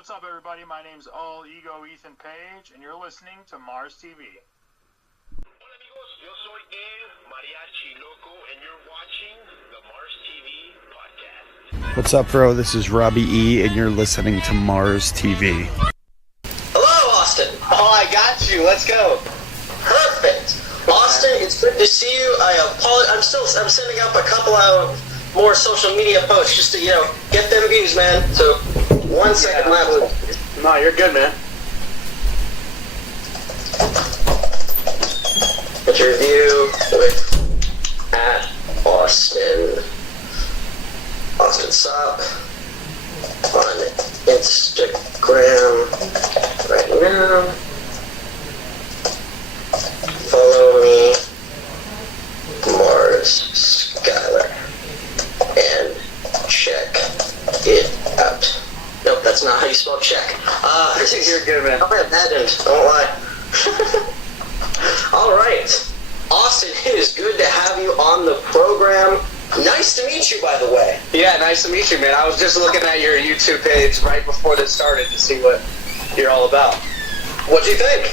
What's up, everybody? My name's All Ego Ethan Page, and you're listening to Mars TV. Hola amigos, yo soy El Mariachi Loco, and you're watching the Mars TV podcast. What's up, bro? This is Robbie E, and you're listening to Mars TV. Hello, Austin. Oh, I got you. Let's go. Perfect. Austin, it's good to see you. I'm sending up a couple of more social media posts just to, get them views, man. So, 1 second left. No, you're good, man. Interview with Austin Sop on Instagram right now. Follow me, Mars Skylar, and check it out. Nope, that's not how you spell check. You're good, man. I'm imagined, don't lie. Alright. Austin, it is good to have you on the program. Nice to meet you, by the way. Yeah, nice to meet you, man. I was just looking at your YouTube page right before this started to see what you're all about. What'd you think?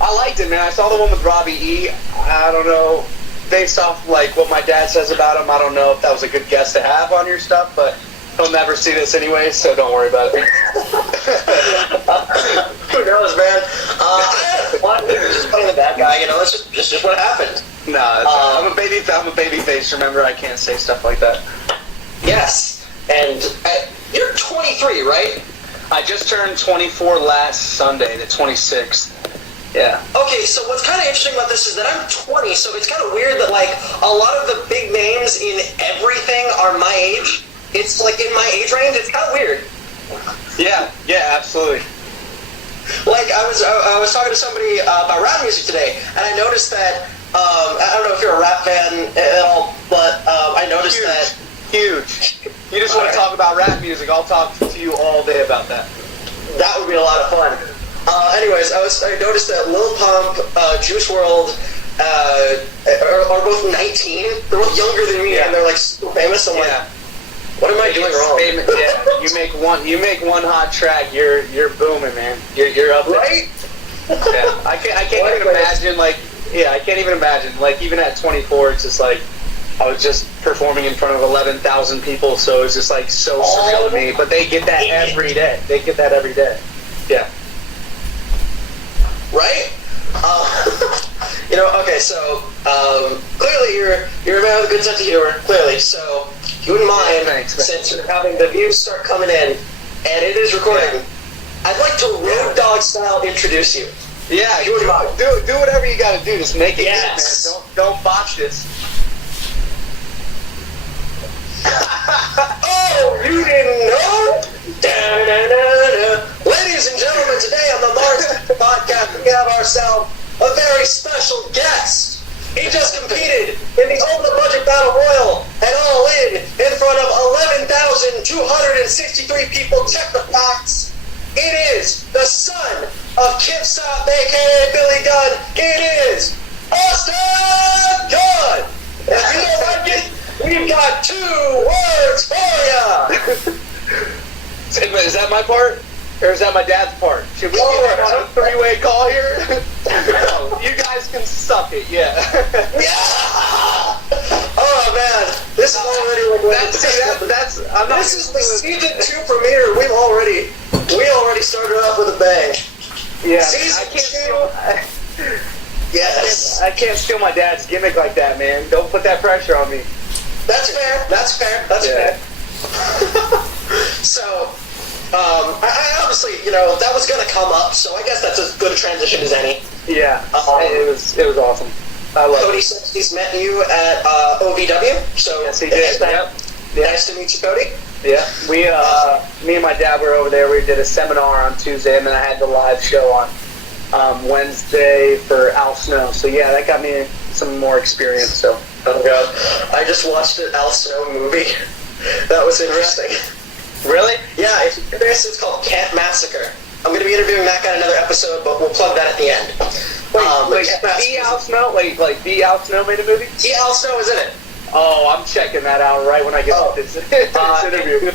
I liked it, man. I saw the one with Robbie E. I don't know, based off like what my dad says about him, I don't know if that was a good guest to have on your stuff, but he'll never see this anyway, so don't worry about it. Who knows, man? Just playing the bad guy, that's just what happened. Nah, I'm a baby face. Remember, I can't say stuff like that. Yes, and you're 23, right? I just turned 24 last Sunday, the 26th. Yeah. Okay, so what's kind of interesting about this is that I'm 20, so it's kind of weird that, like, a lot of the big names in everything are my age. It's, like, in my age range. It's kind of weird. Yeah, absolutely. Like, I was talking to somebody about rap music today, and I noticed that, I don't know if you're a rap fan at all, but I noticed that... Huge. You just want to talk about rap music, I'll talk to you all day about that. That would be a lot of fun. Anyways, I noticed that Lil Pump, Juice WRLD, are both 19. They're both younger than me, and they're, like, so famous. I'm like, what am I doing wrong? You make one hot track, you're booming, man. You're up there. Right? Yeah. I can't even imagine, I can't even imagine. Like, even at 24, it's just like, I was just performing in front of 11,000 people, so it's just, like, so surreal to me. But they get that every day. Yeah. Right? Okay, so, clearly you're a man with a good sense of humor, clearly, so, if you wouldn't mind, since you're having the views start coming in, and it is recording, I'd like to Road Dogg style introduce you. Yeah, do whatever you gotta do, just make it good, man. Don't botch this. Oh, you didn't know? Da-da-da-da. Ladies and gentlemen, today on the Mars podcast, we have ourselves a very special guest. He just competed in the Ultimate Budget Battle Royal and All in front of 11,263 people. Check the facts. It is the son of Kip Sop, a.k.a. Billy Gunn. It is Austin Gunn. If you don't like it, we've got 2 words for you. Is that my part? Or is that my dad's part? Should we get on a 3-way call here? No, you guys can suck it, yeah. Oh man, this is already like this is the season 2 premiere. We already started off with a bang. Yeah, Season 2. Yes. I can't steal my dad's gimmick like that, man. Don't put that pressure on me. That's fair. So, I obviously, that was going to come up, so I guess that's as good a transition as any. Yeah, it was awesome. I love Cody says he's met you at OVW, so yes, he did. Nice to meet you, Cody. Yeah, me and my dad were over there. We did a seminar on Tuesday, and then I had the live show on Wednesday for Al Snow. So yeah, that got me some more experience. So. Oh god, I just watched an Al Snow movie. That was interesting. Really? Yeah, it's called Camp Massacre. I'm going to be interviewing that guy in another episode, but we'll plug that at the end. The Al Snow? The Al Snow made a movie? The Al Snow is in it. Oh, I'm checking that out right when I get to this interview.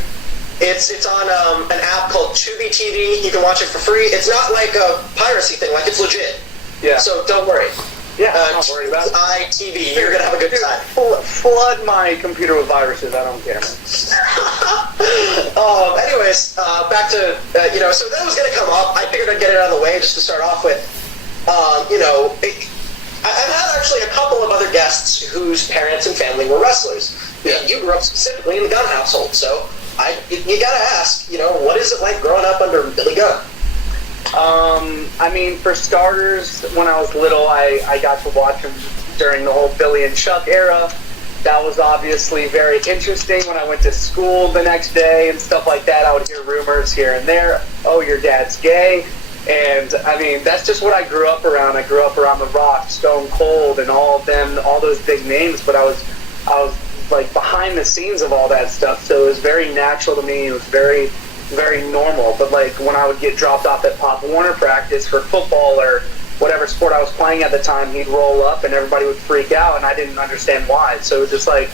It's on an app called Tubi TV. You can watch it for free. It's not like a piracy thing. Like, it's legit. Yeah. So don't worry. Yeah, I'm not worried about it. ITV. You're gonna have a good time. Flood my computer with viruses. I don't care. Anyways, back to so that was gonna come up. I figured I'd get it out of the way just to start off with. I've had actually a couple of other guests whose parents and family were wrestlers. Yeah. You grew up specifically in the Gunn household, so you gotta ask, what is it like growing up under Billy Gunn? I mean, for starters, when I was little, I got to watch him during the whole Billy and Chuck era. That was obviously very interesting. When I went to school the next day and stuff like that, I would hear rumors here and there. Oh, your dad's gay. And, I mean, that's just what I grew up around. I grew up around The Rock, Stone Cold, and all of them, all those big names. But I was like, behind the scenes of all that stuff. So it was very natural to me. It was very, very normal. But, like, when I would get dropped off at Pop Warner practice for football or whatever sport I was playing at the time, he'd roll up and everybody would freak out, and I didn't understand why. So it was just like,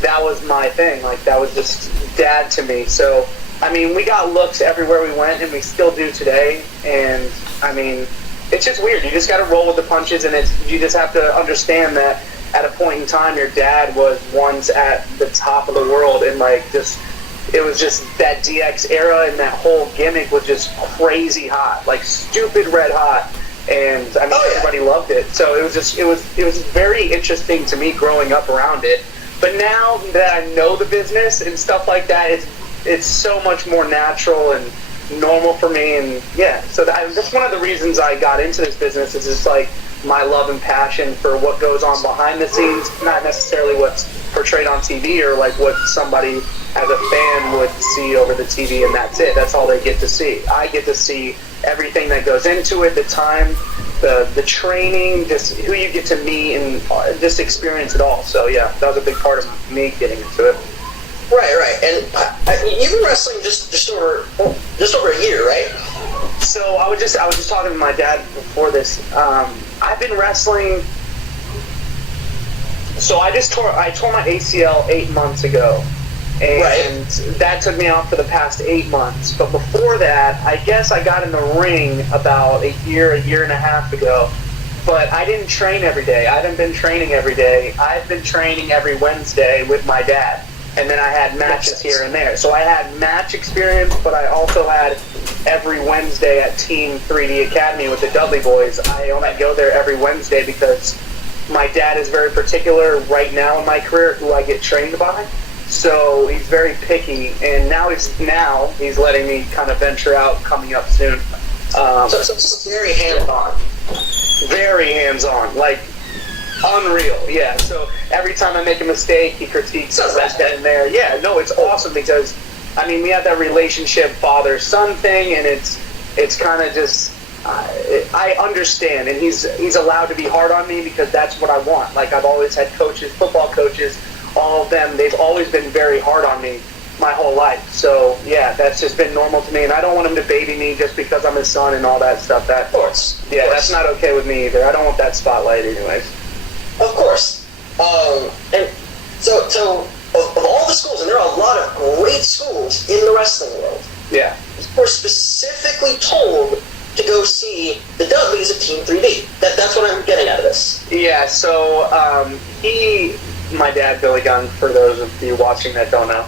that was my thing. Like, that was just dad to me. So, I mean, we got looks everywhere we went, and we still do today. And, I mean, it's just weird. You just got to roll with the punches, and you just have to understand that at a point in time, your dad was once at the top of the world, and, like, it was just that DX era, and that whole gimmick was just crazy hot, like stupid red hot. And I mean, everybody loved it. So it was very interesting to me growing up around it. But now that I know the business and stuff like that, it's so much more natural and normal for me. And yeah, so that's one of the reasons I got into this business, is just like my love and passion for what goes on behind the scenes, not necessarily what's portrayed on TV or like what somebody as a fan would see over the TV, and that's it. That's all they get to see. I get to see everything that goes into it, the time, the training, just who you get to meet, and just experience it all. So yeah, that was a big part of me getting into it. Right. And you've been wrestling just over a year, right? So I was just talking to my dad before this. I've been wrestling. So I tore my ACL 8 months ago. And that took me out for the past 8 months. But before that, I guess I got in the ring about a year and a half ago. But I didn't train every day. I haven't been training every day. I've been training every Wednesday with my dad. And then I had matches here and there. So I had match experience, but I also had every Wednesday at Team 3D Academy with the Dudley Boys. I only go there every Wednesday because my dad is very particular right now in my career who I get trained by. So he's very picky, and now he's letting me kind of venture out coming up soon. So it's very hands-on. Very hands-on, like unreal, yeah. So every time I make a mistake, he critiques that in there. Yeah, no, it's awesome because, I mean, we have that relationship father-son thing, and it's kind of just, I understand, and he's allowed to be hard on me because that's what I want. Like, I've always had coaches, football coaches, all of them, they've always been very hard on me my whole life. So, yeah, that's just been normal to me, and I don't want him to baby me just because I'm his son and all that stuff. Of course. Yeah, that's not okay with me either. I don't want that spotlight anyways. Of course. And so of all the schools, and there are a lot of great schools in the wrestling world, yeah, we're specifically told to go see the Dudleys at Team 3D. That's what I'm getting out of this. Yeah, so my dad, Billy Gunn, for those of you watching that don't know,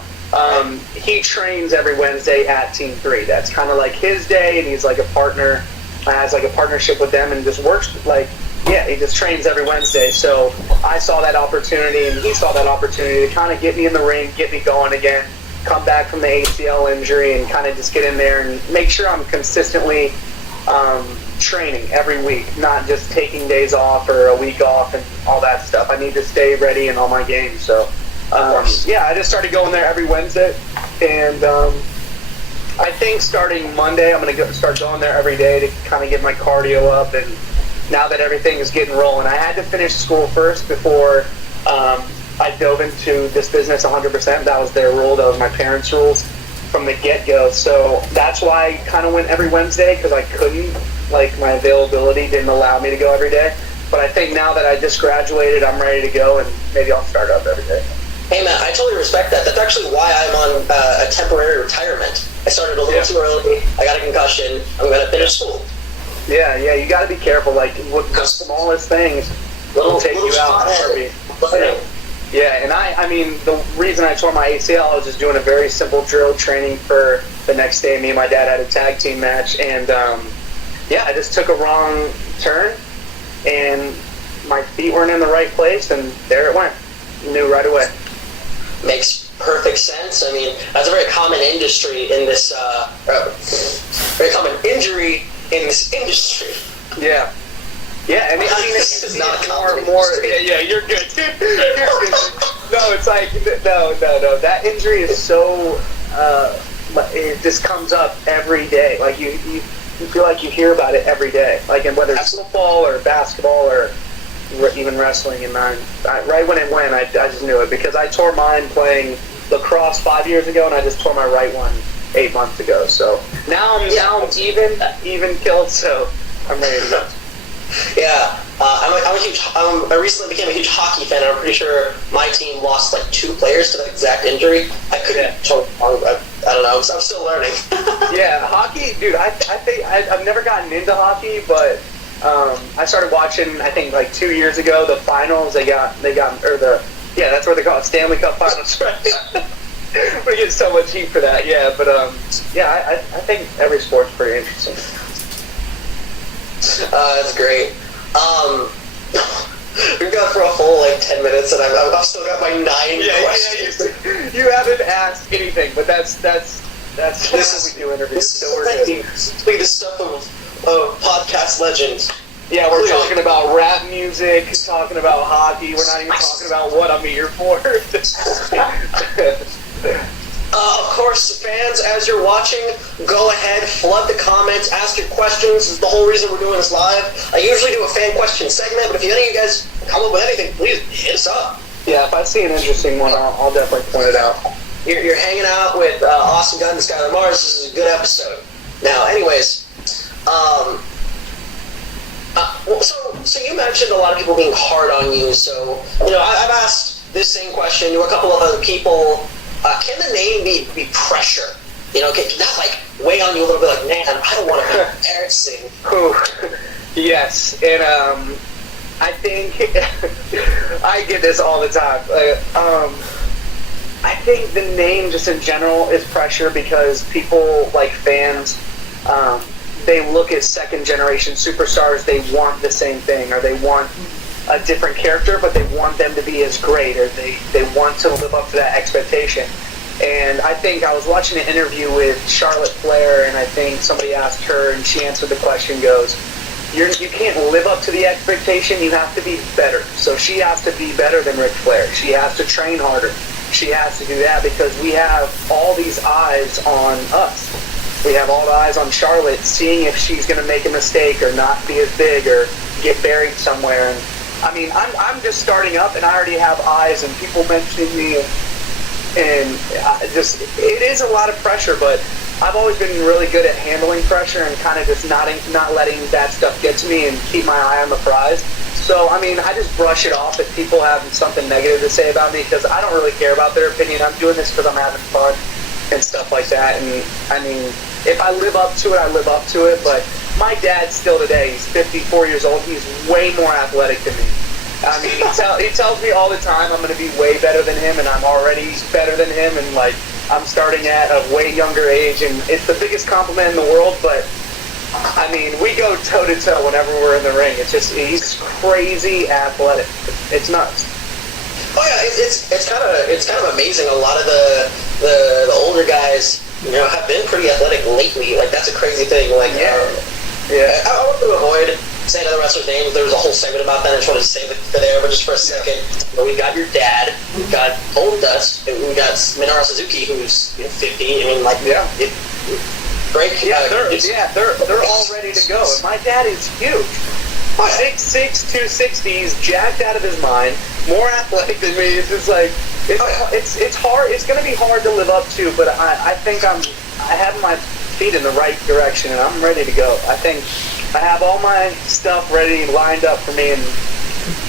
he trains every Wednesday at Team 3. That's kind of like his day, and he's like a partner, has like a partnership with them, and just works like, yeah, he just trains every Wednesday. So I saw that opportunity, and he saw that opportunity to kind of get me in the ring, get me going again, come back from the ACL injury, and kind of just get in there and make sure I'm consistently training every week, not just taking days off or a week off and all that stuff. I need to stay ready in all my games. So, yeah, I just started going there every Wednesday, and I think starting Monday, I'm going to start going there every day to kind of get my cardio up. And now that everything is getting rolling, I had to finish school first before I dove into this business 100%. That was their rule. That was my parents' rules from the get-go. So that's why I kind of went every Wednesday, because I couldn't. Like, my availability didn't allow me to go every day. But I think now that I just graduated, I'm ready to go, and maybe I'll start up every day. Hey, Matt, I totally respect that. That's actually why I'm on a temporary retirement. I started a little too early. I got a concussion. I'm going to finish school. Yeah, you got to be careful. Like, with the smallest things will take you out in a heartbeat. Yeah, and I mean, the reason I tore my ACL, I was just doing a very simple drill training for the next day. Me and my dad had a tag team match, and I just took a wrong turn, and my feet weren't in the right place, and there it went. Knew right away. Makes perfect sense. I mean, that's a very common industry in this, very common injury in this industry. Yeah. Yeah, I mean, this is not a common more. industry. Yeah, you're good. You're good. No, it's like no. That injury is so. It just comes up every day. Like you feel like you hear about it every day. Like, and whether it's football or basketball or even wrestling. And right when it went, I just knew it because I tore mine playing lacrosse 5 years ago, and I just tore my right one 8 months ago. So now I'm even killed. So I'm ready to go. Yeah, I recently became a huge hockey fan, and I'm pretty sure my team lost like 2 players to that exact injury. I couldn't. I don't know. I'm still learning. Yeah, hockey, dude. I think I've never gotten into hockey, but I started watching. I think like 2 years ago, the finals. That's what they call it, Stanley Cup Finals. Right? We get so much heat for that. Yeah, but I think every sport's pretty interesting. That's great. We've gone for a full 10 minutes, and I've still got my 9 questions. You haven't asked anything, but that's how we do interviews. So we're good. The stuff of podcast legends. Yeah, we're talking about rap music, talking about hockey. We're not even talking about what I'm here for. Of course, fans, as you're watching, go ahead, flood the comments, ask your questions. This is the whole reason we're doing this live. I usually do a fan question segment, but if any of you guys come up with anything, please hit us up. Yeah, if I see an interesting one, I'll definitely point it out. You're hanging out with Awesome Gunn and Skylar Mars. This is a good episode. Now, anyways, so you mentioned a lot of people being hard on you. So, I've asked this same question to a couple of other people. Can the name be pressure? Can that weigh on you a little bit? Like, man, I don't want to be embarrassing. Yes, and I think I get this all the time. I think the name just in general is pressure because people, like fans, they look at second generation superstars. They want the same thing, or they want a different character, but they want them to be as great, or they want to live up to that expectation. And I think I was watching an interview with Charlotte Flair, and I think somebody asked her, and she answered the question, goes, you can't live up to the expectation, you have to be better. So she has to be better than Ric Flair. She has to train harder. She has to do that because we have all these eyes on us. We have all the eyes on Charlotte, seeing if she's going to make a mistake or not be as big or get buried somewhere. And I mean, I'm just starting up, and I already have eyes and people mentioning me, and it is a lot of pressure, but I've always been really good at handling pressure and kind of just not letting that stuff get to me and keep my eye on the prize. So, I mean, I just brush it off if people have something negative to say about me because I don't really care about their opinion. I'm doing this because I'm having fun and stuff like that. And, I mean, if I live up to it, I live up to it, but my dad still today, he's 54 years old, he's way more athletic than me. I mean, he tells me all the time I'm going to be way better than him, and I'm already better than him, and, I'm starting at a way younger age, and it's the biggest compliment in the world, but, I mean, we go toe-to-toe whenever we're in the ring. It's just, he's crazy athletic. It's nuts. Oh, yeah, it's kind of amazing. A lot of the older guys, have been pretty athletic lately. That's a crazy thing. Yeah. I want to avoid saying other wrestlers' names. There was a whole segment about that. I just wanted to save it for there, but just for a second, we got your dad, we got Old Dust, and we got Minoru Suzuki, who's 50. I mean, break. They're all ready to go. And my dad is huge. 6'6", 260. He's jacked out of his mind. More athletic than me. It's just it's hard. It's going to be hard to live up to, but I think I have my feet in the right direction, and I'm ready to go. I think I have all my stuff ready, lined up for me, and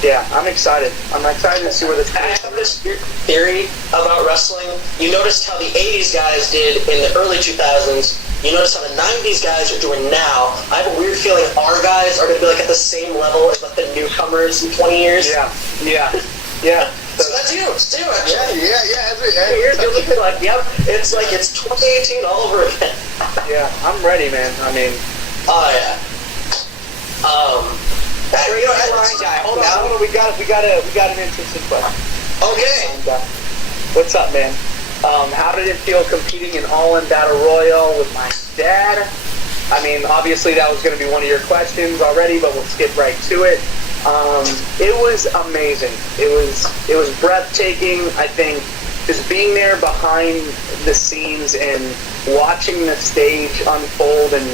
Yeah, I'm excited. I'm excited to see where this I have this theory about wrestling. You noticed how the 80s guys did in the early 2000s. You notice how the 90s guys are doing now. I have a weird feeling our guys are going to be like at the same level as like the newcomers in 20 years. Yeah. So that's you, too, actually. Yeah. You're looking like, yep, it's like it's 2018 all over again. Yeah, I'm ready, man. I mean, Oh, yeah. Hold on. We got an interesting question. Okay. And, what's up, man? How did it feel competing in All-In Battle Royal with my dad? I mean, obviously that was going to be one of your questions already, but we'll skip right to it. It was amazing. It was breathtaking. I think just being there behind the scenes and watching the stage unfold, and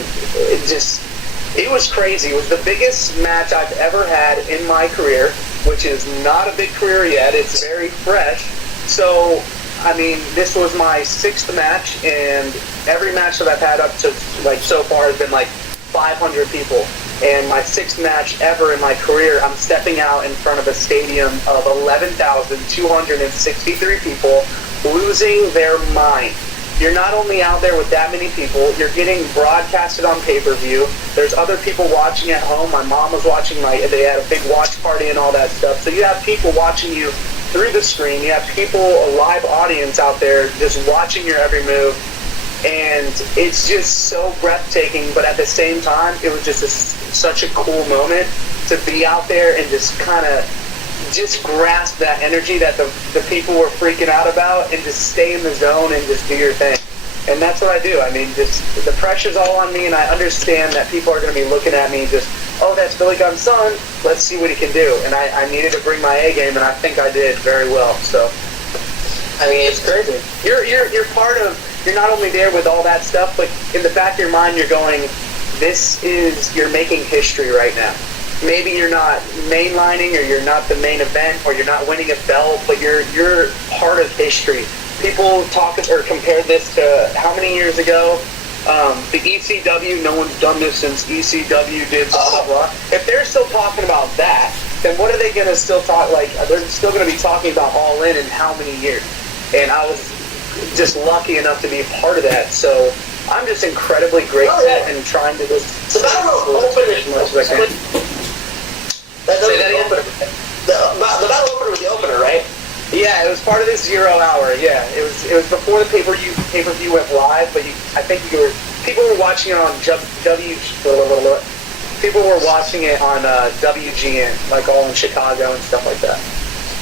it was crazy. It was the biggest match I've ever had in my career, which is not a big career yet. It's very fresh. So, I mean, this was my 6th match, and every match that I've had up to, like, so far has been, like, 500 people. And my 6th match ever in my career, I'm stepping out in front of a stadium of 11,263 people, losing their mind. You're not only out there with that many people, you're getting broadcasted on pay-per-view. There's other people watching at home. My mom was watching. They had a big watch party and all that stuff. So you have people watching you through the screen. You have people, a live audience out there just watching your every move. And it's just so breathtaking, but at the same time, it was just such a cool moment to be out there and just kind of just grasp that energy that the people were freaking out about, and just stay in the zone and just do your thing. And that's what I do. I mean, just the pressure's all on me, and I understand that people are going to be looking at me just, oh, that's Billy Gunn's son, let's see what he can do. And I needed to bring my A game, and I think I did very well. So, I mean, it's crazy. You're part of, you're not only there with all that stuff, but in the back of your mind, you're going, you're making history right now. Maybe you're not mainlining, or you're not the main event, or you're not winning a belt, but you're part of history. People talk or compare this to how many years ago? The ECW, no one's done this since ECW did blah, blah, blah. If they're still talking about that, then what are they going to still talk, like, they're still going to be talking about All In how many years? And I was just lucky enough to be a part of that, so I'm just incredibly grateful and trying to just... The battle opener as much as I can. Say that again? The battle opener was the opener, right? Yeah, it was part of this 0 hour. Yeah, it was before the pay-per-view went live, but people were watching it on WGN, like all in Chicago and stuff like that.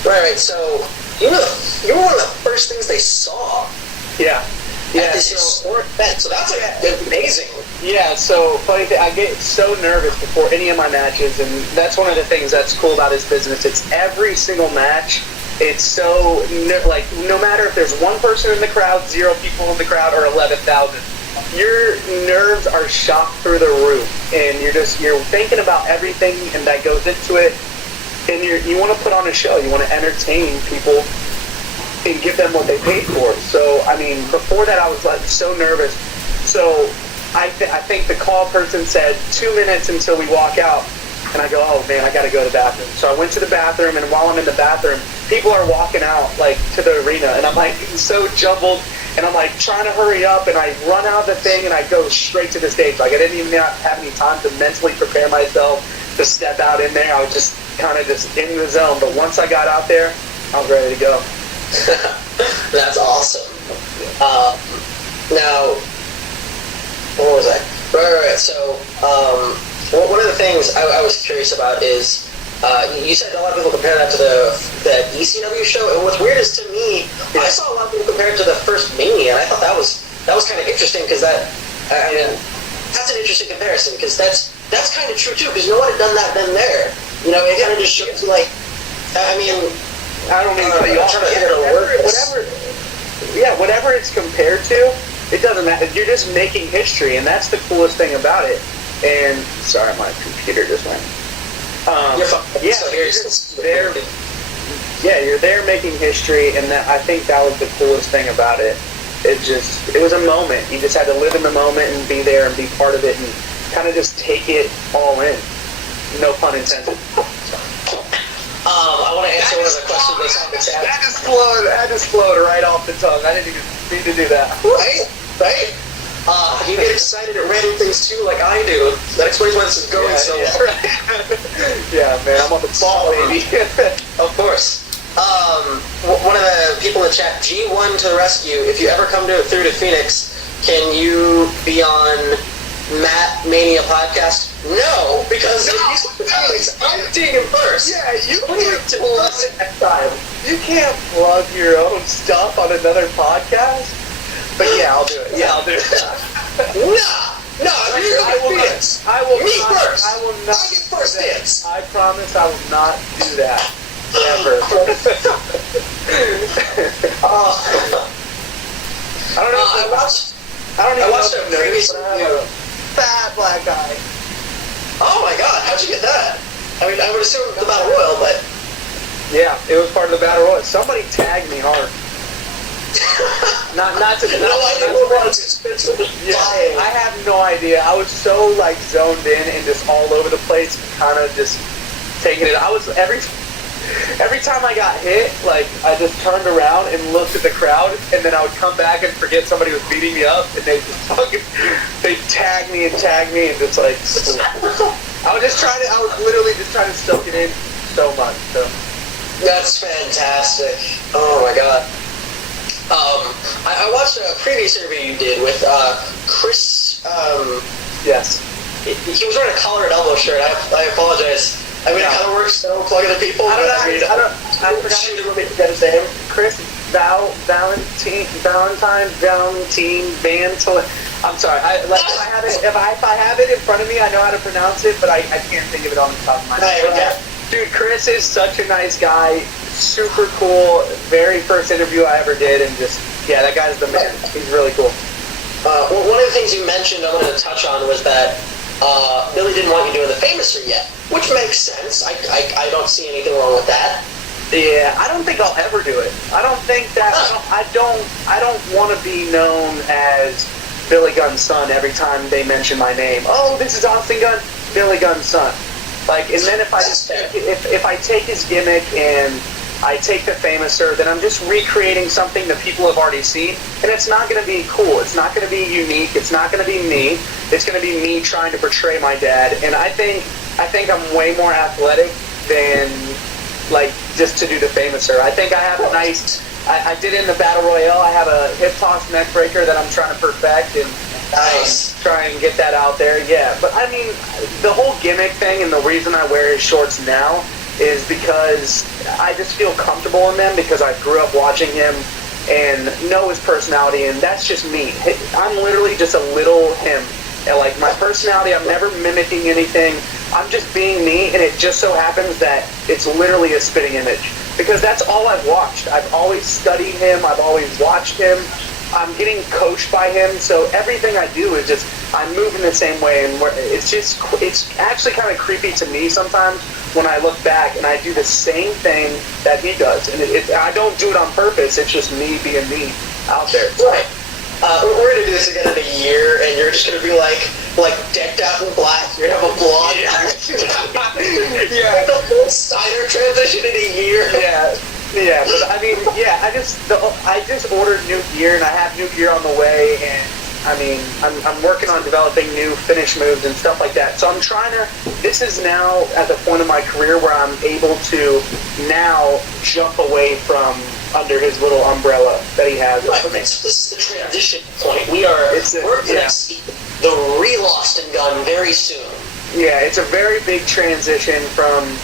Right. So you were one of the first things they saw. Yeah. At this historic event. So that's like amazing. Yeah, so funny thing, I get so nervous before any of my matches, and that's one of the things that's cool about this business. It's every single match. It's so, like, no matter if there's one person in the crowd, 0 people in the crowd, or 11,000, your nerves are shot through the roof, and you're thinking about everything and that goes into it, and you want to put on a show. You want to entertain people and give them what they paid for. So, I mean, before that, I was like so nervous. So I think the call person said 2 minutes until we walk out, and I go, oh man, I got to go to the bathroom. So I went to the bathroom, and while I'm in the bathroom, people are walking out like to the arena, and I'm like so jumbled, and I'm like trying to hurry up, and I run out of the thing, and I go straight to the stage. Like I didn't even have any time to mentally prepare myself to step out in there. I was just kind of just in the zone. But once I got out there, I was ready to go. That's awesome. Now, what was I? Right. So, one of the things I was curious about is, you said a lot of people compare that to the ECW show, and what's weird is, to me, I saw a lot of people compare it to the first Mania, and I thought that was kind of interesting, because that's an interesting comparison, because that's kind of true too, because no one had done that then there. You know, it kind of just shows you, like, I mean, I don't mean to cut you off. Whatever it's compared to, it doesn't matter. You're just making history, and that's the coolest thing about it. And sorry, my computer just went. You're there making history, and I think that was the coolest thing about it. It was a moment. You just had to live in the moment and be there and be part of it and kind of just take it all in. No pun intended. to answer one of the questions that's on the chat. That just flowed right off the tongue. I didn't even mean to do that. Right? You get excited at random things too, like I do. That explains why this is going so well. Yeah, man, I'm on the ball, baby. Of course. One of the people in the chat, G1 to the rescue. If you ever come through to Phoenix, can you be on Matt Mania podcast? No, because I'm seeing him first. Yeah, you can't plug your own stuff on another podcast. But yeah, I'll do it. I'll do it. No, I will not. I will Me not. first. I will not. I get first dance. I promise I will not do that ever. I don't know. I watched a previous review. Fat black guy. Oh my god, how'd you get that? I mean, I would assume the Battle Royal, but yeah, it was part of the Battle Royal. Somebody tagged me hard. Not to. No idea what was expensive. I have no idea. I was so like zoned in and just all over the place, kind of just taking it. I was every time I got hit, like I just turned around and looked at the crowd, and then I would come back and forget somebody was beating me up, and they tag me and just like. I was literally just trying to soak it in so much. So. That's fantastic. Oh my god. I watched a previous interview you did with Chris. Yes. He was wearing a collar and elbow shirt. I apologize. I mean, it kind of works. Don't plug other people. I forgot his name. Chris Valentine. I'm sorry. If I have it in front of me, I know how to pronounce it, but I can't think of it on the top of my head. Okay. Dude, Chris is such a nice guy. Super cool. Very first interview I ever did, and just that guy's the man. He's really cool. Well, one of the things you mentioned I wanted to touch on was that Billy didn't want you doing the Famouser yet, which makes sense. I don't see anything wrong with that. Yeah, I don't think I'll ever do it. I don't think that. I don't want to be known as Billy Gunn's son every time they mention my name. Oh, this is Austin Gunn, Billy Gunn's son. Like, and then if I take his gimmick and I take the Famouser, then I'm just recreating something that people have already seen, and it's not going to be cool. It's not going to be unique. It's not going to be me. It's going to be me trying to portray my dad. And I think I'm way more athletic than like just to do the Famouser. I think I have a nice. I did it in the Battle Royale. I have a hip toss neck breaker that I'm trying to perfect and try and get that out there. Yeah, but I mean, the whole gimmick thing and the reason I wear his shorts now is because I just feel comfortable in them because I grew up watching him and know his personality, and that's just me. I'm literally just a little him. And like my personality, I'm never mimicking anything. I'm just being me, and it just so happens that it's literally a spitting image. Because that's all I've watched. I've always studied him. I've always watched him. I'm getting coached by him, so everything I do is just, I'm moving the same way, and it's actually kind of creepy to me sometimes when I look back and I do the same thing that he does. And I don't do it on purpose, it's just me being me out there. Right. We're going to do this again in a year, and you're just going to be like decked out in black. You're going to have a blonde. Yeah. The whole Steiner transition in a year. Yeah, but I mean, I just ordered new gear, and I have new gear on the way, and I mean, I'm working on developing new finish moves and stuff like that. So I'm trying to. This is now at the point of my career where I'm able to now jump away from under his little umbrella that he has. Right. This is the transition point. We're going to see the re-Lost and Gunn very soon. Yeah, it's a very big transition from.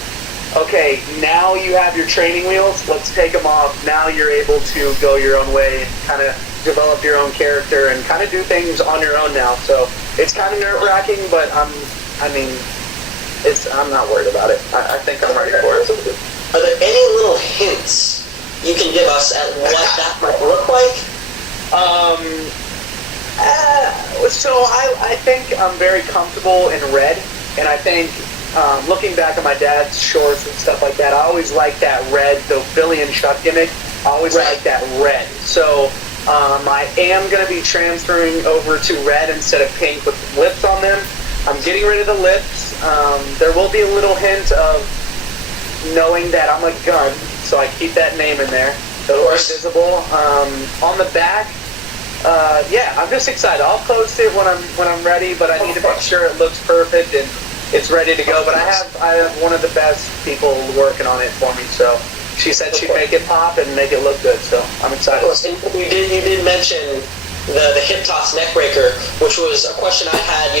Okay, now you have your training wheels, let's take them off. Now you're able to go your own way and kind of develop your own character and kind of do things on your own now. So it's kind of nerve-wracking, but I'm not worried about it. I think I'm ready for it. Are there any little hints you can give us at what that might look like? So I think I'm very comfortable in red, and I think looking back at my dad's shorts and stuff like that, I always liked that red, the Billy and Chuck gimmick. I always liked that red. So I am going to be transferring over to red instead of pink with lips on them. I'm getting rid of the lips. There will be a little hint of knowing that I'm a Gunn, so I keep that name in there. So it's visible. On the back, I'm just excited. I'll post it when I'm ready, but I need to make sure it looks perfect and it's ready to go. But I have one of the best people working on it for me, so she said she'd make it pop and make it look good. So I'm excited. And you did mention the hip toss neck breaker, which was a question I had.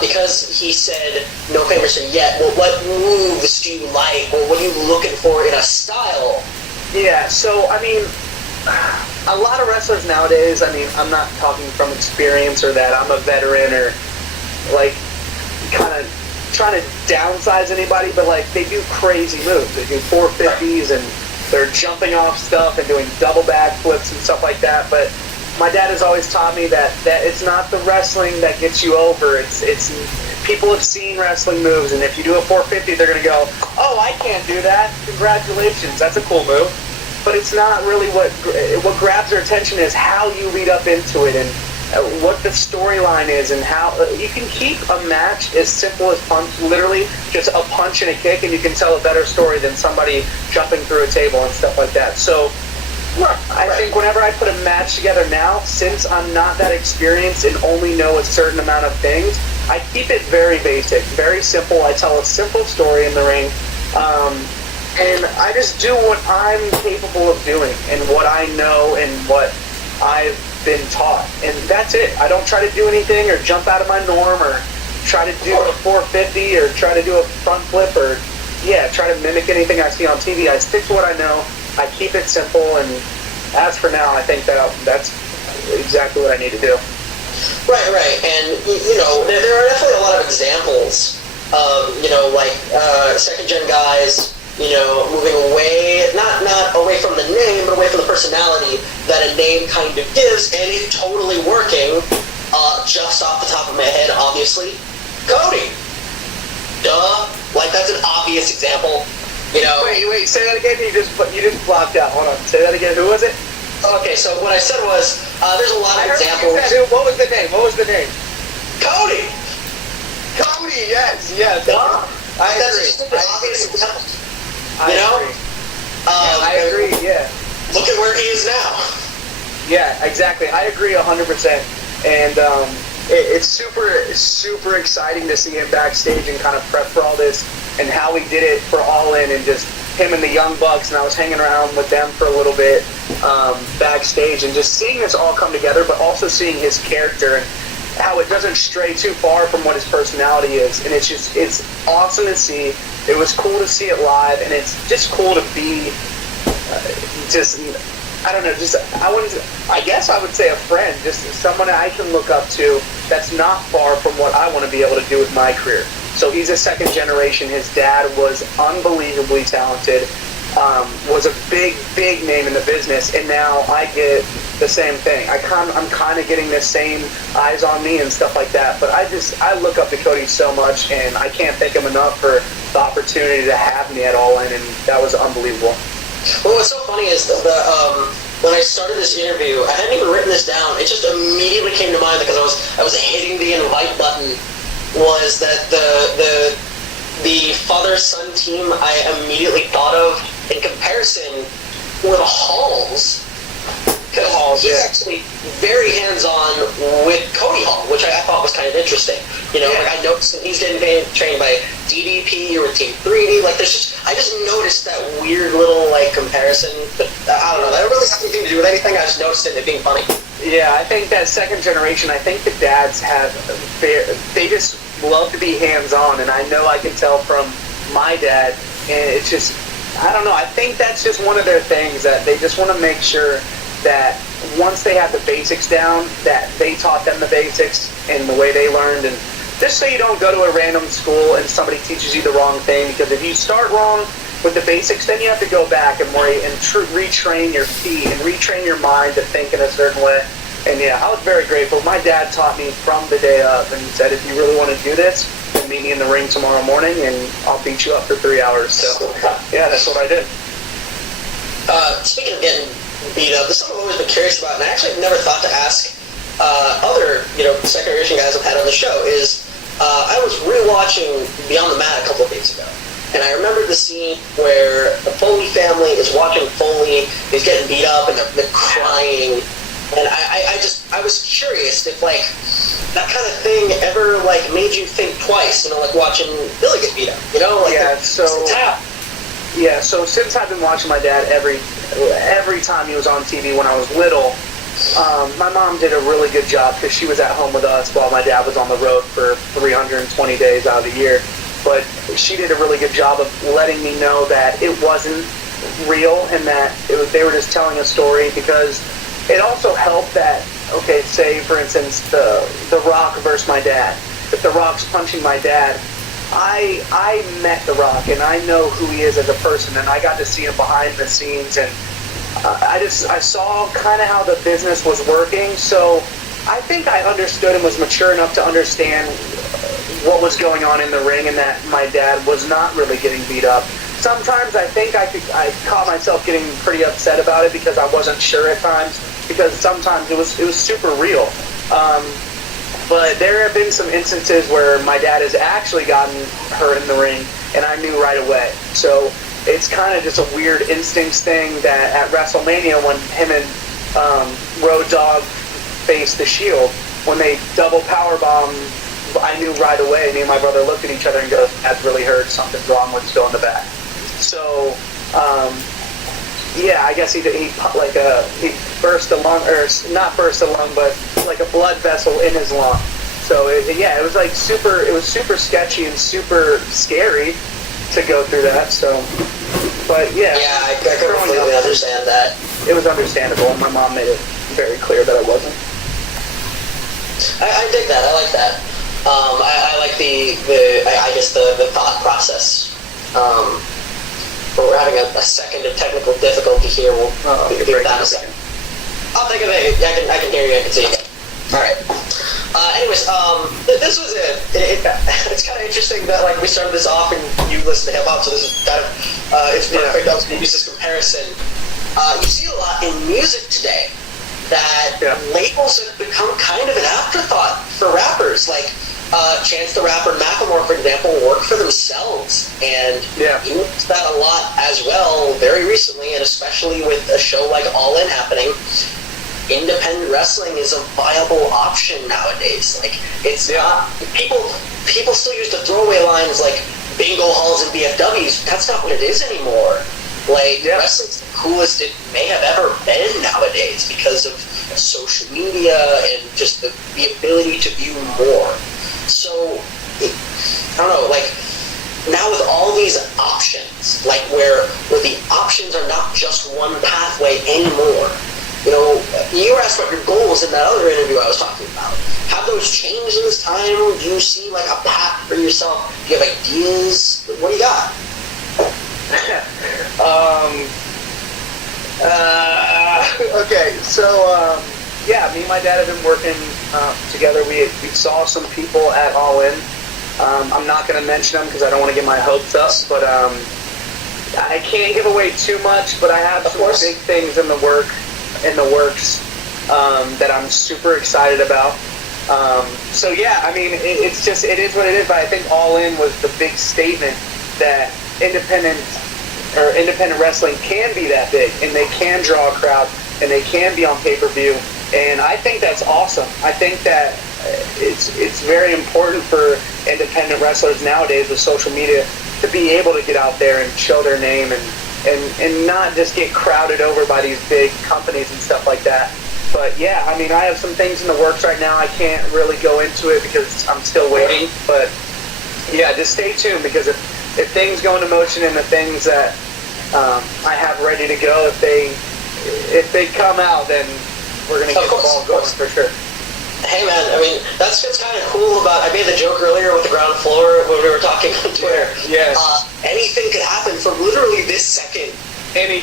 Because he said no famous yet. Well, what moves do you like? Or what are you looking for in a style? Yeah, so, I mean, a lot of wrestlers nowadays, I mean, I'm not talking from experience or that I'm a veteran or, like, kind of trying to downsize anybody, but, like, they do crazy moves. They do 450s and they're jumping off stuff and doing double backflips and stuff like that, but my dad has always taught me that it's not the wrestling that gets you over. It's people have seen wrestling moves, and if you do a 450, they're going to go, oh, I can't do that. Congratulations, that's a cool move. But it's not really what grabs their attention is how you lead up into it and what the storyline is and how you can keep a match as simple as punch, literally just a punch and a kick, and you can tell a better story than somebody jumping through a table and stuff like that. So I think whenever I put a match together now, since I'm not that experienced and only know a certain amount of things, I keep it very basic, very simple. I tell a simple story in the ring, and I just do what I'm capable of doing and what I know and what I've been taught. And that's it. I don't try to do anything or jump out of my norm or try to do a 450 or try to do a front flip or, try to mimic anything I see on TV. I stick to what I know. I keep it simple, and as for now, I think that's exactly what I need to do. Right. And, there are definitely a lot of examples of, second-gen guys, moving away, not away from the name, but away from the personality that a name kind of gives, and it's totally working. Just off the top of my head, obviously, Cody. Duh. Like, that's an obvious example. Wait, say that again. You just blocked out. Hold on. Say that again. Who was it? Okay, so what I said was, there's a lot of examples. What was the name? Cody! Cody, yes. That's just an obvious example. I agree, yeah. Look at where he is now. Yeah, exactly. I agree 100%. And it's super exciting to see him backstage and kind of prep for all this and how he did it for All In and just him and the Young Bucks, and I was hanging around with them for a little bit backstage and just seeing this all come together, but also seeing his character and how it doesn't stray too far from what his personality is. And it's awesome to see. It was cool to see it live, and it's just cool to be I guess I would say a friend, just someone I can look up to that's not far from what I want to be able to do with my career. So he's a second generation. His dad was unbelievably talented, was a big name in the business, and now I get the same thing. I'm kind of getting the same eyes on me and stuff like that. But I look up to Cody so much, and I can't thank him enough for the opportunity to have me at All In, and that was unbelievable. Well, what's so funny is when I started this interview, I hadn't even written this down. It just immediately came to mind because I was hitting the invite button. Was that the father-son team I immediately thought of in comparison were the Halls. Because he's actually very hands-on with Cody Hall, which I thought was kind of interesting. Like I noticed that he's getting trained by DDP or Team 3D. Like I just noticed that weird little comparison. But I don't know. That really has anything to do with anything. I just noticed it being funny. Yeah, I think that second generation. I think the dads they just love to be hands-on, and I know I can tell from my dad. And it's just I don't know. I think that's just one of their things that they just want to make sure that once they have the basics down, that they taught them the basics and the way they learned, and just so you don't go to a random school and somebody teaches you the wrong thing, because if you start wrong with the basics, then you have to go back and retrain your feet and retrain your mind to think in a certain way. And yeah, I was very grateful. My dad taught me from the day up and said, if you really want to do this, then meet me in the ring tomorrow morning and I'll beat you up for 3 hours. So yeah, that's what I did. Speaking of getting beat up, this is something I've always been curious about, and I actually never thought to ask other second generation guys I've had on the show is I was rewatching Beyond the Mat a couple of weeks ago, And I remember the scene where the Foley family is watching Foley, he's getting beat up, and they're crying. And I was curious if, like, that kind of thing ever, like, made you think twice, you know, like watching Billy get beat up, you know? Like, so since I've been watching my dad every time he was on TV when I was little, my mom did a really good job because she was at home with us while my dad was on the road for 320 days out of the year. But she did a really good job of letting me know that it wasn't real and that they were just telling a story, because it also helped that, okay, say, for instance, the Rock versus my dad. If The Rock's punching my dad, I met The Rock, and I know who he is as a person, and I got to see him behind the scenes, and I saw kind of how the business was working, so I think I understood and was mature enough to understand what was going on in the ring, and that my dad was not really getting beat up. Sometimes I think I caught myself getting pretty upset about it because I wasn't sure at times, because sometimes it was super real. But there have been some instances where my dad has actually gotten hurt in the ring, and I knew right away. So it's kind of just a weird instincts thing that at WrestleMania, when him and Road Dogg faced the Shield, when they double powerbomb, I knew right away. Me and my brother looked at each other and go, "That's really hurt. Something's wrong. Let's go in the back." So, yeah, I guess he burst a lung, or not burst a lung, but like a blood vessel in his lung. So it was like it was super sketchy and super scary to go through that. So, but yeah. Yeah, I completely understand that. It was understandable, and my mom made it very clear that it wasn't. I dig that. I like that. I like the thought process. We're having a second of technical difficulty here. We'll give that a second. I'll think of it. I can hear you. I can see you. All right. Anyways, this was it. It's kind of interesting that, like, we started this off and you listen to hip hop, so this is kind of it's perfect. I was going to use this comparison. You see a lot in music today that labels have become kind of an afterthought for rappers. Like, Chance the Rapper and Macklemore, for example, work for themselves, and you notice that a lot as well very recently, and especially with a show like All In happening. Independent wrestling is a viable option nowadays. Like, it's not, people still use the throwaway lines like bingo halls and BFWs. That's not what it is anymore. Like, wrestling's the coolest it may have ever been nowadays because of social media and just the ability to view more. So, I don't know, like, now with all these options, like where the options are not just one pathway anymore. You know, you were asked about your goals in that other interview I was talking about. Have those changed in this time? Do you see, like, a path for yourself? Do you have ideas? What do you got? Okay, so, yeah, me and my dad have been working together. We saw some people at All In. I'm not going to mention them because I don't want to get my hopes up, but I can't give away too much, but I have some big things in the works that I'm super excited about. So yeah, I mean, it is what it is, but I think All In was the big statement that independent wrestling can be that big, and they can draw a crowd, and they can be on pay-per-view, and I think that's awesome. I think that it's very important for independent wrestlers nowadays with social media to be able to get out there and show their name and not just get crowded over by these big companies and stuff like that. But yeah, I mean, I have some things in the works right now. I can't really go into it because I'm still waiting, but yeah, just stay tuned, because if things go into motion and the things that I have ready to go, if they come out, then we're going to get the ball going for sure. Hey man, I mean, that's what's kind of cool about, I made the joke earlier with the ground floor when we were talking on Twitter. Yes. Anything could happen from literally this second.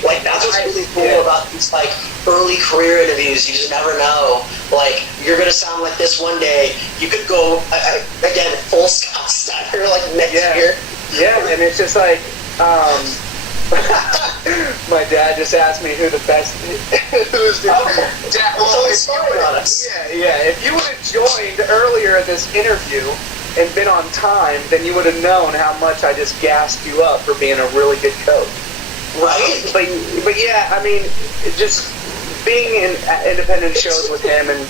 Like, that's what's really cool about these, like, early career interviews. You just never know. Like, you're going to sound like this one day. You could go, again, full Scott Steiner, like, next year. Yeah, and it's just like, my dad just asked me who's the dad. Well, it's on us. Yeah. If you would have joined earlier in this interview, and been on time, then you would have known how much I just gassed you up for being a really good coach. Right? But yeah, I mean, just being in independent shows with him and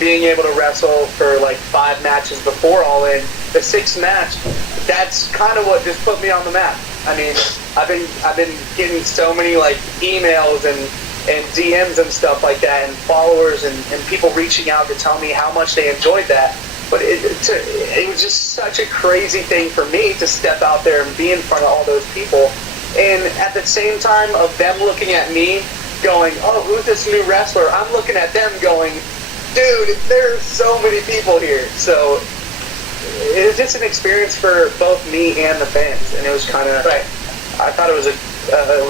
being able to wrestle for like 5 matches before All In, the 6th match, that's kind of what just put me on the map. I mean, I've been getting so many like emails and DMs and stuff like that, and followers and people reaching out to tell me how much they enjoyed that. But it was just such a crazy thing for me to step out there and be in front of all those people. And at the same time of them looking at me going, oh, who's this new wrestler? I'm looking at them going, dude, there's so many people here. So it was just an experience for both me and the fans. And it was kind of, Right. I thought it was a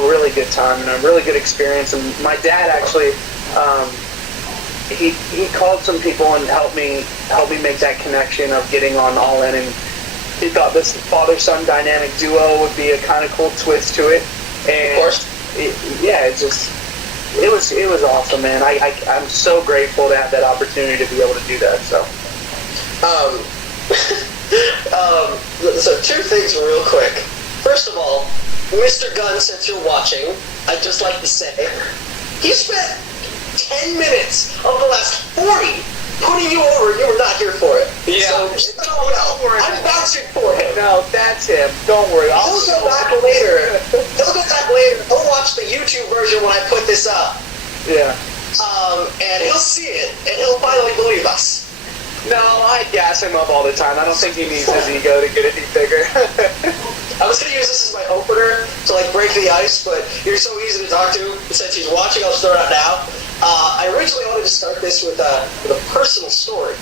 really good time and a really good experience. And my dad actually, he called some people and helped me make that connection of getting on All In, and he thought this father-son dynamic duo would be a kind of cool twist to it. And Of course. it was awesome, man. I'm so grateful to have that opportunity to be able to do that. So, so 2 things real quick. First of all, Mr. Gunn, since you're watching, I'd just like to say, he spent 10 minutes of the last 40 putting you over, and you were not here for it. Yeah. So, don't worry. I'm vouching for him. no, that's him. Don't worry. He'll go back later. He'll watch the YouTube version when I put this up. Yeah. And he'll see it, and he'll finally believe us. No, I gas him up all the time. I don't think he needs his ego to get any bigger. I was going to use this as my opener to like break the ice, but you're so easy to talk to. Since he's watching, I'll start out now. I originally wanted to start this with a personal story.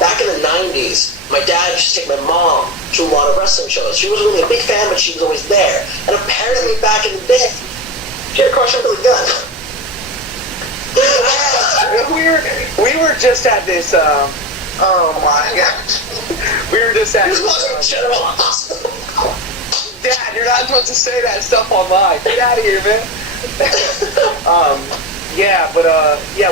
Back in the 90s, my dad used to take my mom to a lot of wrestling shows. She wasn't really a big fan, but she was always there. And apparently back in the day, she had a crush on Billy Gunn. we were just at this. Oh my gosh, we were just at. He was watching General Hospital. Dad, you're not supposed to say that stuff online. Get out of here, man.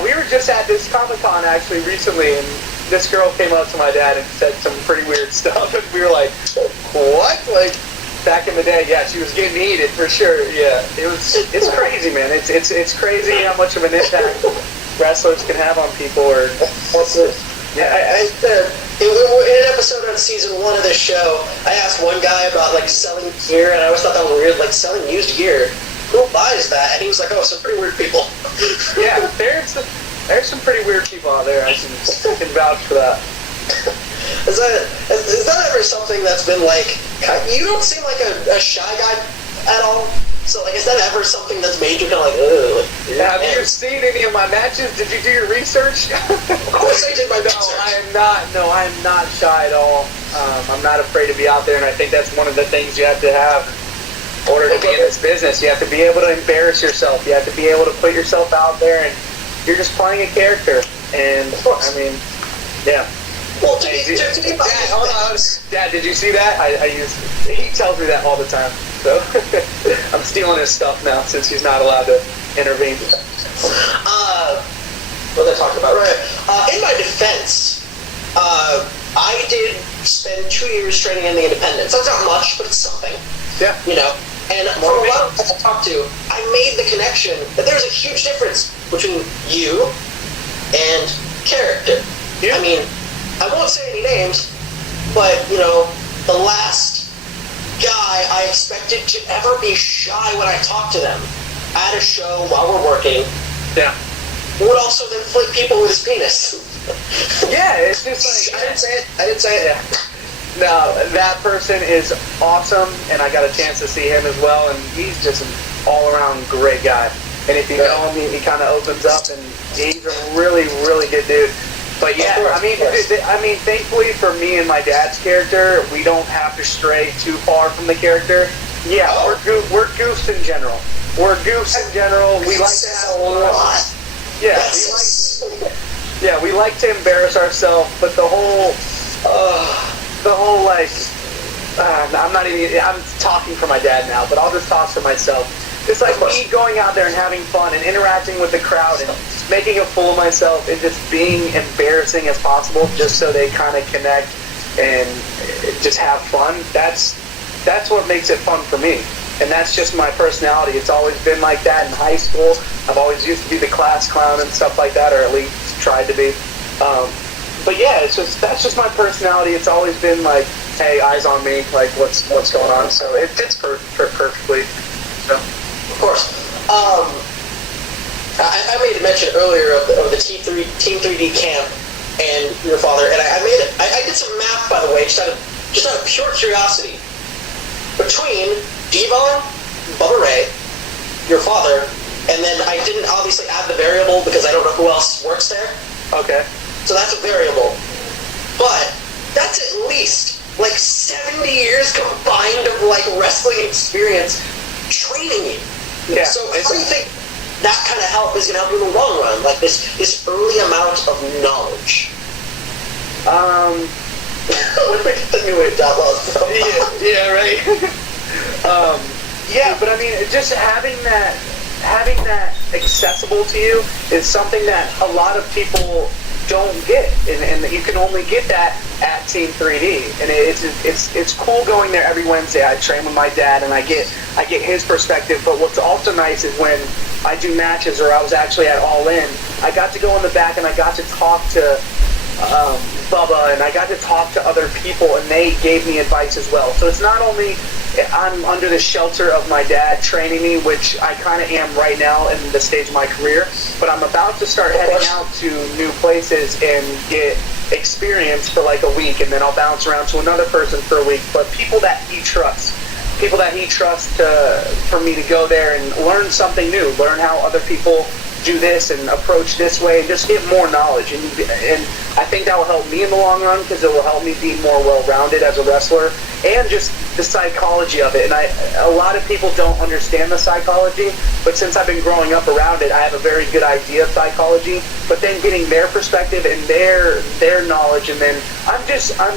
We were just at this Comic-Con actually recently, and this girl came up to my dad and said some pretty weird stuff, and we were like, what? Like, back in the day, yeah, she was getting heated for sure. Yeah, it's crazy, man. It's crazy how much of an impact wrestlers can have on people. Or in an episode on season 1 of this show, I asked one guy about like selling gear, and I always thought that was weird, like selling used gear. Who buys that? And he was like, oh, some pretty weird people. Yeah, there's some pretty weird people out there. I can vouch for that. Is that ever something that's been like, you don't seem like a shy guy at all? So like, is that ever something that's made you kind of like, ugh? Have you seen any of my matches? Did you do your research? Of course I did my research. I am not shy at all. I'm not afraid to be out there, and I think that's one of the things you have to have in order to be in this business. You have to be able to embarrass yourself. You have to be able to put yourself out there, and you're just playing a character. And I mean, yeah. Well, to be Dad, hold on. Dad, did you see that? He tells me that all the time. So I'm stealing his stuff now since he's not allowed to intervene. What was I talking about? Right. In my defense, I did spend 2 years training in the independents. That's not much, but it's something. Yeah. You know? And from a lot of people I talked to, I made the connection that there's a huge difference between you and character. Yeah. I mean, I won't say any names, but, you know, the last guy I expected to ever be shy when I talked to them at a show while we're working, Yeah. would also then flick people with his penis. Yeah, it's just like... I didn't say it. Yeah. No, that person is awesome, and I got a chance to see him as well, and he's just an all-around great guy. And if you know him, he kind of opens up, and he's a really, really good dude. But yeah, I mean, thankfully for me and my dad's character, we don't have to stray too far from the character. Yeah, we're goofs in general. We're goofs in general. We like to have a lot. Yeah, we like to embarrass ourselves, but the whole I'm talking for my dad now, but I'll just talk for myself. It's like me going out there and having fun and interacting with the crowd and making a fool of myself and just being embarrassing as possible just so they kind of connect and just have fun. That's what makes it fun for me. And that's just my personality. It's always been like that in high school. I've always used to be the class clown and stuff like that, or at least tried to be. But yeah, that's just my personality. It's always been like, hey, eyes on me, like what's going on. So it fits perfectly. So. Of course. I made a mention earlier of the Team 3D camp and your father, and I did some math, by the way, just out of pure curiosity. Between Devon, Bubba Ray, your father, and then I didn't obviously add the variable because I don't know who else works there. Okay. So that's a variable. But that's at least like 70 years combined of like wrestling experience training you. Yeah. So how do you think that kind of help is going to help you in the long run? Like this early amount of knowledge. What if the new age outlaws? Yeah, right. Yeah, but I mean, just having that accessible to you is something that a lot of people don't get, and you can only get that at Team 3D. And it's cool going there every Wednesday. I train with my dad, and I get his perspective. But what's also nice is when I do matches, or I was actually at All In, I got to go in the back and I got to talk to Bubba, and I got to talk to other people, and they gave me advice as well. So it's not only I'm under the shelter of my dad training me, which I kind of am right now in the stage of my career, but I'm about to start heading out to new places and get experience for like a week, and then I'll bounce around to another person for a week. But people that he trusts for me to go there and learn something new, learn how other people do this and approach this way, and just get more knowledge. And I think that will help me in the long run, because it will help me be more well-rounded as a wrestler, and just the psychology of it. And a lot of people don't understand the psychology, but since I've been growing up around it, I have a very good idea of psychology. But then getting their perspective and their knowledge, and then I'm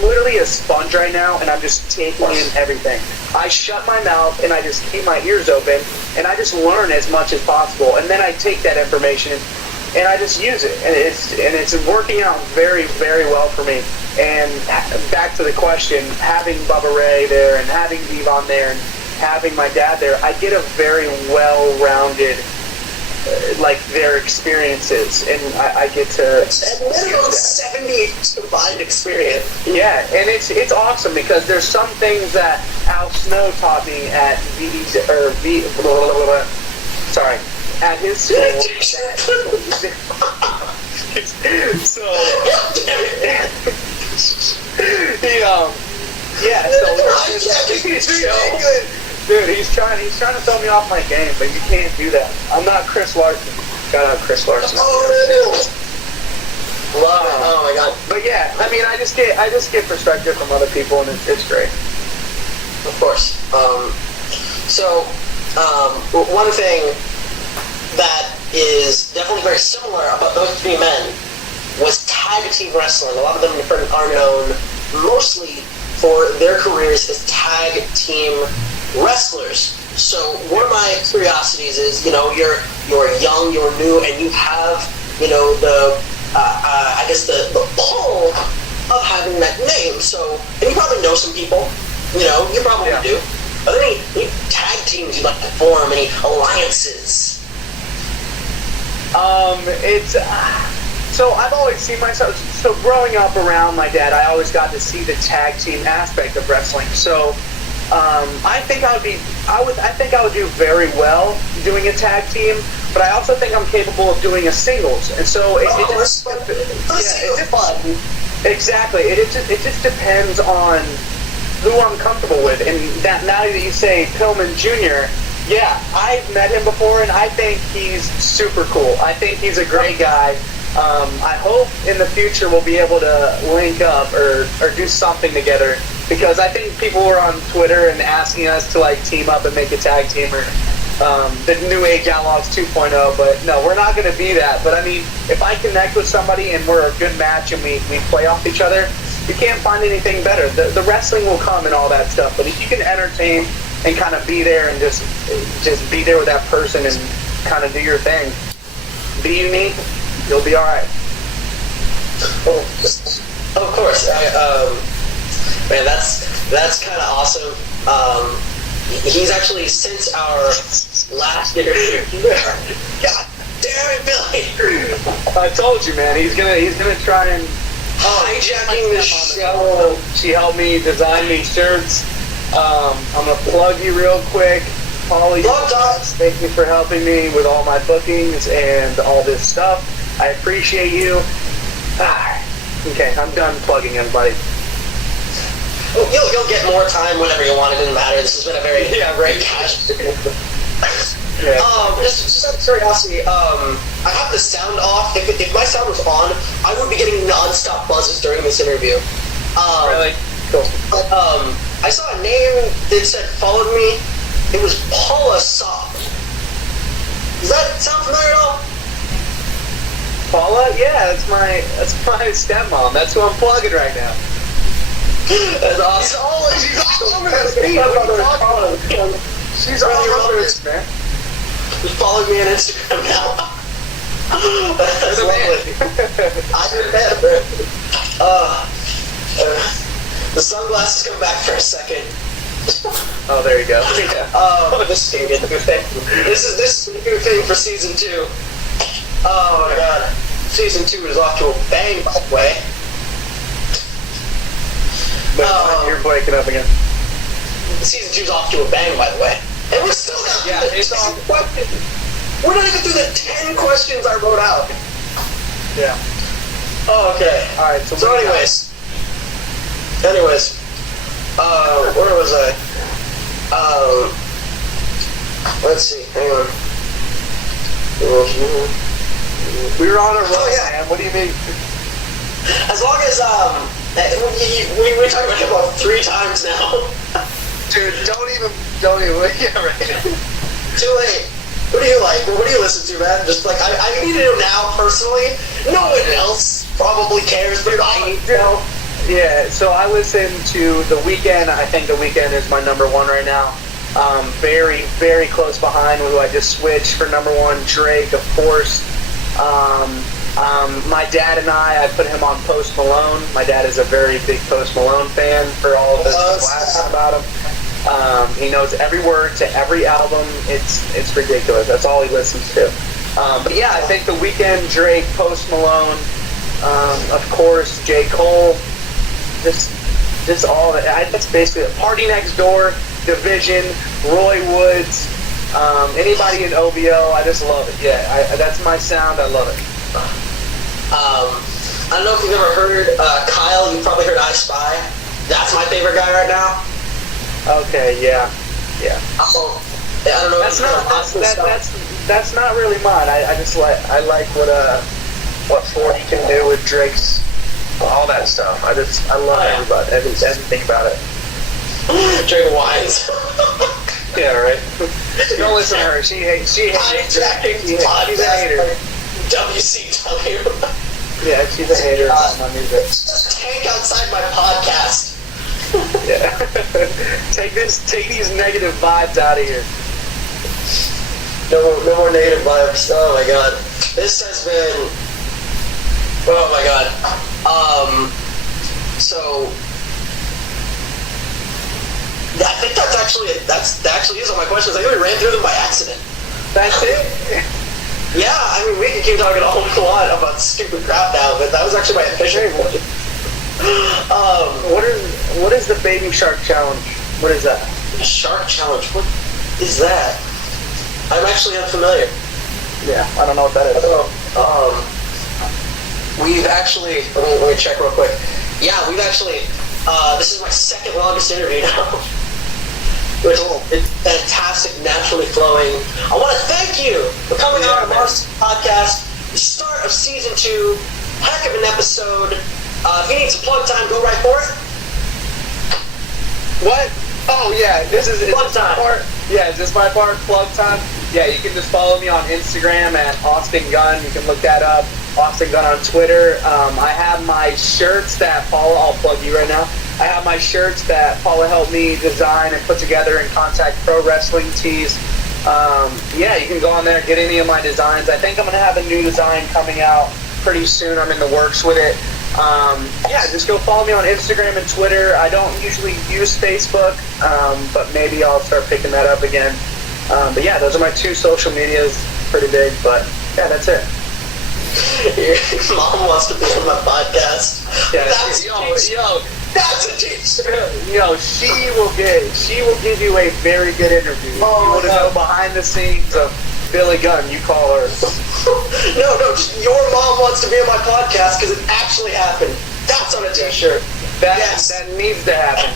literally a sponge right now, and I'm just taking in everything. I shut my mouth and I just keep my ears open, and I just learn as much as possible, and then I take that information and I just use it, and it's working out very, very well for me. And back to the question, having Bubba Ray there and having Devon there and having my dad there, I get a very well-rounded, like, their experiences, and I get to... It's minimum 70 combined experience. Yeah, and it's awesome, because there's some things that Al Snow taught me at at his school. So... Dude, he's trying to throw me off my game, but you can't do that. I'm not Chris Larson. Shout out Chris Larson. Love it. Oh my god. But yeah, I mean, I just get perspective from other people, and it's great. Of course. One thing that is definitely very similar about those three men was tag team wrestling. A lot of them are known mostly for their careers as tag team wrestlers. So one of my curiosities is, you're young, you're new, and you have, the pull of having that name. So, and you probably know some people, you probably do. Are there any tag teams you'd like to form, any alliances? So I've always seen myself, so growing up around my dad, I always got to see the tag team aspect of wrestling. So I think I would do very well doing a tag team, but I also think I'm capable of doing a singles. And so exactly. It just depends on who I'm comfortable with. And that now that you say Pillman Jr., yeah, I've met him before, and I think he's super cool. I think he's a great guy. I hope in the future we'll be able to link up or do something together, because I think people were on Twitter and asking us to like team up and make a tag team, or the New Age Outlaws 2.0, but no, we're not going to be that. But I mean, if I connect with somebody and we're a good match and we play off each other, you can't find anything better. The wrestling will come and all that stuff, but if you can entertain and kind of be there and just be there with that person and kind of do your thing, be unique, you'll be all right. Well, of course. Man, that's kind of awesome. He's actually since our last interview. God damn it, Billy! I told you, man. He's gonna try and hijacking the show. She helped me design these shirts. I'm gonna plug you real quick. Paulie, thank you for helping me with all my bookings and all this stuff. I appreciate you. Okay, I'm done plugging everybody. You'll get more time whenever you want. It doesn't matter. This has been a very great casual. Just out of curiosity, I have the sound off. If my sound was on, I would be getting non-stop buzzes during this interview. Really? Cool. But I saw a name that said followed me. It was Paula Sop. Does that sound familiar at all? Paula? Yeah, that's my stepmom. That's who I'm plugging right now. That's awesome. She's all over this. She's all over this, man. Just follow me on Instagram now. That's lovely. I remember. The sunglasses come back for a second. Oh, there you go. This is a new thing. This is a new thing for season 2. Oh my god. Season 2 is off to a bang, by the way. But you're breaking up again. Season 2's off to a bang, by the way. And we're still not through the 10 questions. We're not even through the 10 questions I wrote out. Yeah. Oh, okay. Alright, So anyways, where was I? Let's see, hang on. We were on a roll, yeah. man. What do you mean? As long as, we talked about hip hop 3 times now. Dude, don't even, yeah, right. Too late. What do you like? What do you listen to, man? Just like, I need to know now, personally. No one else probably cares, but I need to know. Yeah, so I listen to The Weeknd. I think The Weeknd is my number 1 right now. Very, very close behind who I just switched for number 1, Drake, of course. My dad and I put him on Post Malone. My dad is a very big Post Malone fan for all of his class about him. He knows every word to every album. It's ridiculous. That's all he listens to. But yeah, I think The Weeknd, Drake, Post Malone, of course, J. Cole, just all that. That's basically it. Party Next Door, Division, Roy Woods, anybody in OVO. I just love it. Yeah, that's my sound. I love it. I don't know if you've ever heard Kyle. You've probably heard I Spy. That's my favorite guy right now. Okay, yeah. I don't know. That's not really mine. I like what 40 can do with Drake's, all that stuff. I love everything about it. Drake whines. Yeah, right. Don't listen to her. She hates. Hijacking She's a hater. WCW. Yeah, she's a hater of my music. Tank outside my podcast. Yeah. Take these negative vibes out of here. No more negative vibes. Oh my god. This has been. Oh my god. So I think that actually is all my questions. I think we ran through them by accident. That's it. Yeah, I mean we could keep talking a whole lot about stupid crap now, but that was actually my official one. What is the Baby Shark Challenge? What is that? Shark Challenge? What is that? I'm actually unfamiliar. Yeah, I don't know what that is. We've actually, let me check real quick. Yeah, we've actually, this is my second longest interview now. Which is fantastic, naturally flowing. I want to thank you for coming on the Mars podcast, the start of season 2, heck of an episode. If you need some plug time, go right for it. What? Oh yeah, this is plug time. Yeah, is this my part? Plug time? Yeah, you can just follow me on Instagram at Austin Gunn. You can look that up. Austin Gunn on Twitter. I have my shirts that Paula, I'll plug you right now. I have my shirts that Paula helped me design and put together in Contact Pro Wrestling Tees. Yeah, you can go on there, get any of my designs. I think I'm going to have a new design coming out pretty soon. I'm in the works with it. Yeah, just go follow me on Instagram and Twitter. I don't usually use Facebook, but maybe I'll start picking that up again. But yeah, those are my 2 social medias. Pretty big, but yeah, that's it. Your mom wants to be on my podcast. Yeah, That's that's a teacher. She will give you a very good interview. If you want to know behind the scenes of Billy Gunn, you call her. No, just your mom wants to be on my podcast because it actually happened. That's on a t-shirt. That needs to happen.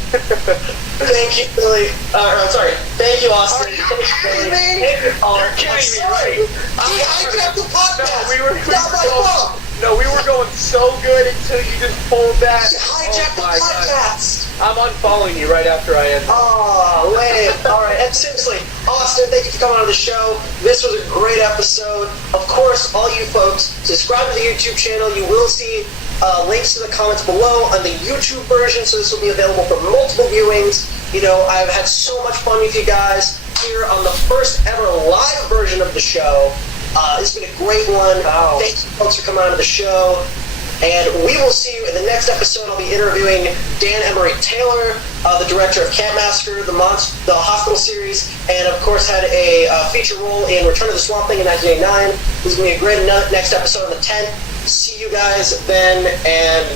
Thank you, Billy. I'm sorry. Thank you, Austin. Are you kidding me? You're kidding me, right? He hijacked the podcast. Not my fault. No, we were going so good until you just pulled that. He hijacked the podcast. I'm unfollowing you right after I end. Oh, lame. All right, and seriously, Austin, thank you for coming on the show. This was a great episode. Of course, all you folks, subscribe to the YouTube channel. You will see links to the comments below on the YouTube version, so this will be available for multiple viewings. I've had so much fun with you guys here on the first ever live version of the show. It's been a great one. Wow. Thank you, folks, for coming on to the show. And we will see you in the next episode. I'll be interviewing Dan Emery Taylor, the director of Camp Massacre, the Hospital series, and of course had a feature role in Return of the Swamp Thing in 1989. This is going to be a great next episode on the 10th. See you guys then, and